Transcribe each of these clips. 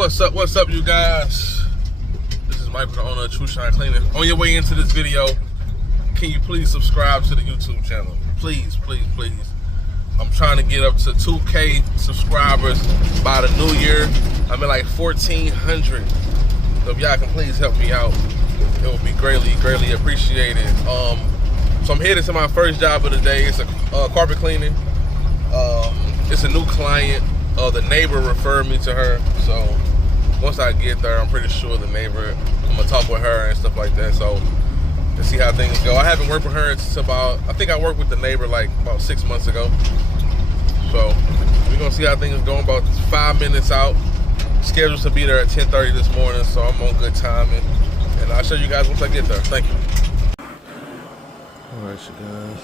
What's up, you guys? This is Michael, the owner of Trushine Cleaning. On your way into this video, can you please subscribe to the YouTube channel? Please. I'm trying to get up to 2K subscribers by the new year. I'm at like 1,400. So if y'all can please help me out, it would be greatly appreciated. So I'm headed to my first job of the day. It's a carpet cleaning. It's a new client. The neighbor referred me to her. So once I get there, I'm pretty sure the neighbor, I'm gonna talk with her and stuff like that. So to see how things go. I haven't worked with her since I think I worked with the neighbor like about 6 months ago. So we're gonna see how things go. About 5 minutes out. Scheduled to be there at 10:30 this morning, so I'm on good timing. And I'll show you guys once I get there. Thank you. All right, you guys.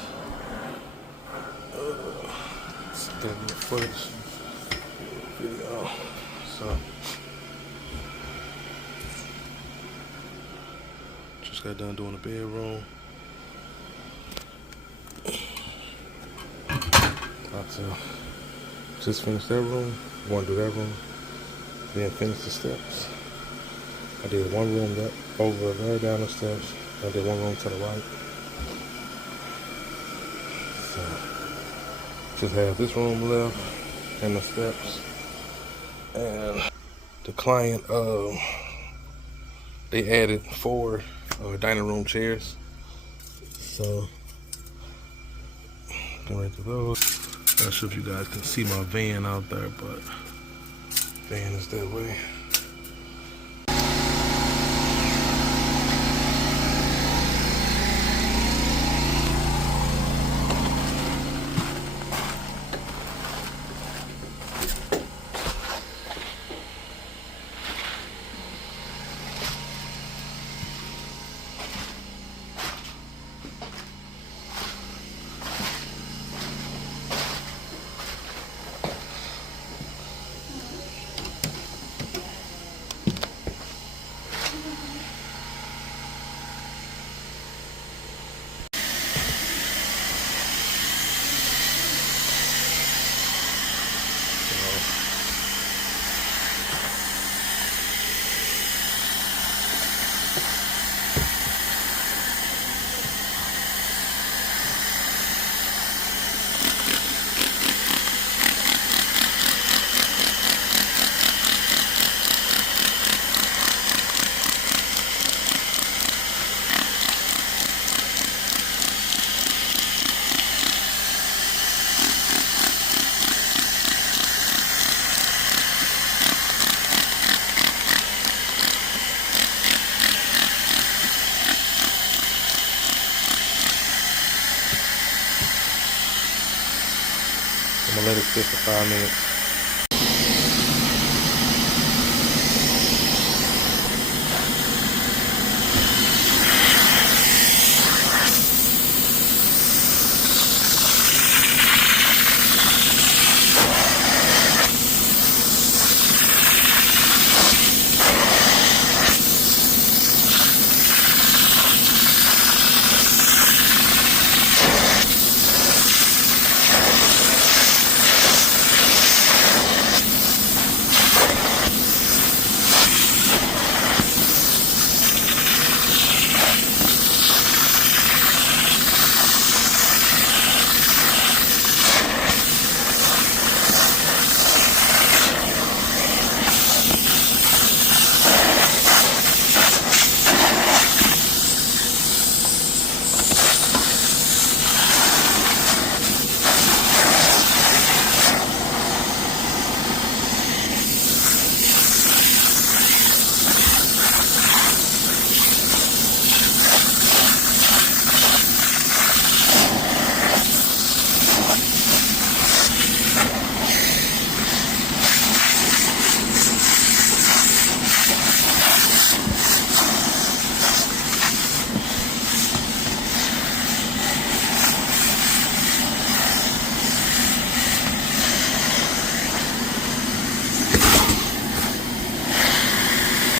Still in the footage video. So just got done doing the bedroom. About to just finish that room. Want to do that room, then finish the steps. I did one room that over there down the steps. I did one room to the right. So just have this room left and the steps. And the client, they added 4 dining room chairs. So getting ready to those. Not sure if you guys can see my van out there, but van is that way. I'm gonna let it sit for 5 minutes.